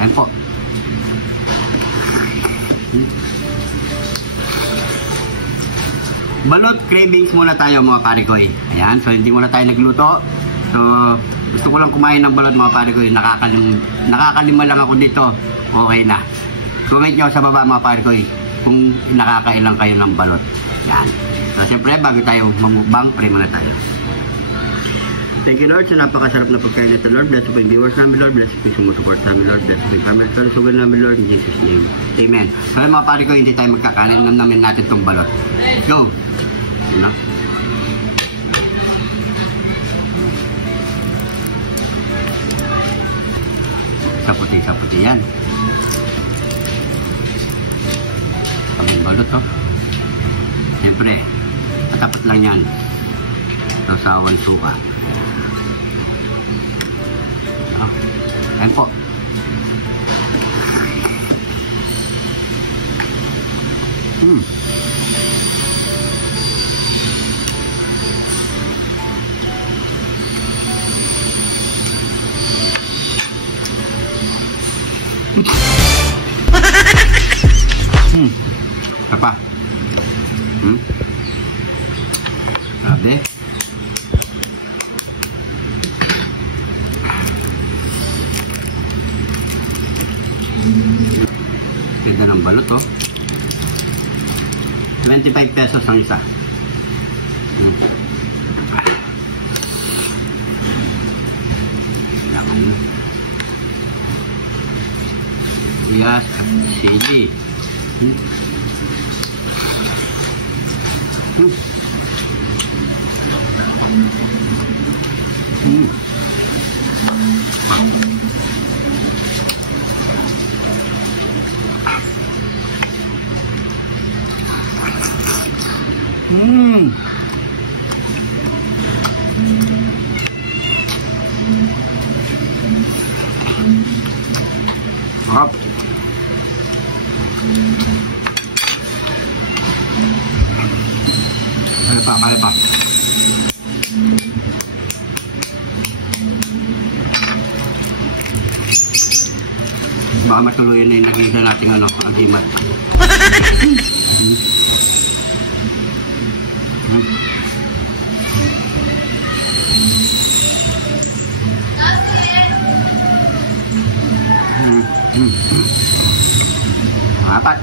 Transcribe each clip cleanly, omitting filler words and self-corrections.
Ayan po. Balot cravings muna tayo mga pare ko. Ayan, so hindi muna tayo nagluto. So gusto ko lang kumain ng balot mga pare ko. Nakakalima lang ako dito. Okay na. Comment nyo sa baba mga pare ko kung nakakailang kayo ng balot. Ayan. So siyempre bago tayo mamukbang, pray muna tayo. Thank you Lord sa napakasarap na pagkain nito Lord. Bless po yung viewers namin Lord. Bless po yung sumusupport namin Lord. Bless po yung family Lord. Sugal namin Lord in Jesus name. Amen. So mga pare ko, hindi tayo magkakanin. Namin natin itong balot. Go! Yun na. Saputi yan. Kaming balot oh. Siyempre, matapat lang yan. Sasawan suka. Ayan po. Apa? Sabi. Ganda ng balot oh. 25 pesos ang isa. Yes, sili. Sarap. Kali pa. Baka matuloy na yung nag-iisa natin ano, ang himat. Apat.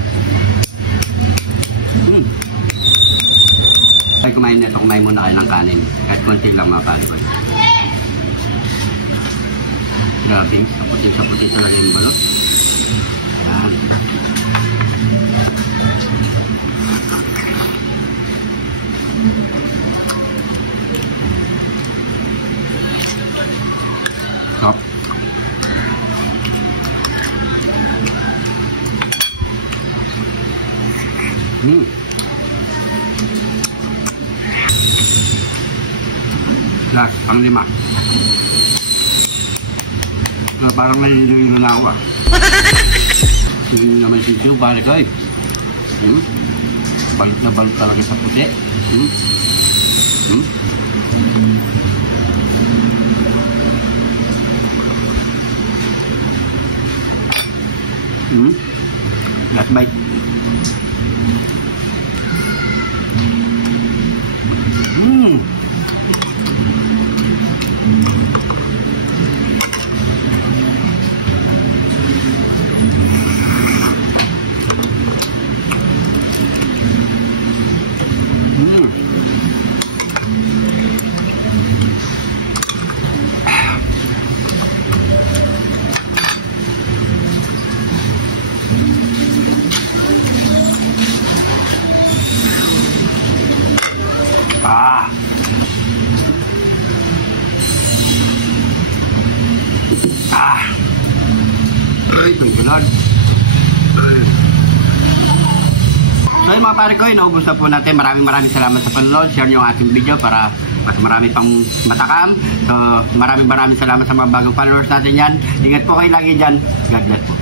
Ay kumain na ito, kumain muna kayo ng kanin. Kahit konti lang mga kalibad. Grabe, saputi talaga yung balot. Yan. Stop. Ang lima. Parang naliliwin na ako ah. Hindi naman sisiyo, balik ay. Balot na balot talaga sa puti. Last bite. Tunggulan. So yung mga pare ko, inaubos na po natin. Maraming salamat sa panonood. Share nyo ang ating video para mas marami pang matakam. So maraming salamat sa mga bagong followers natin yan. Ingat po kayo lagi dyan. God bless po.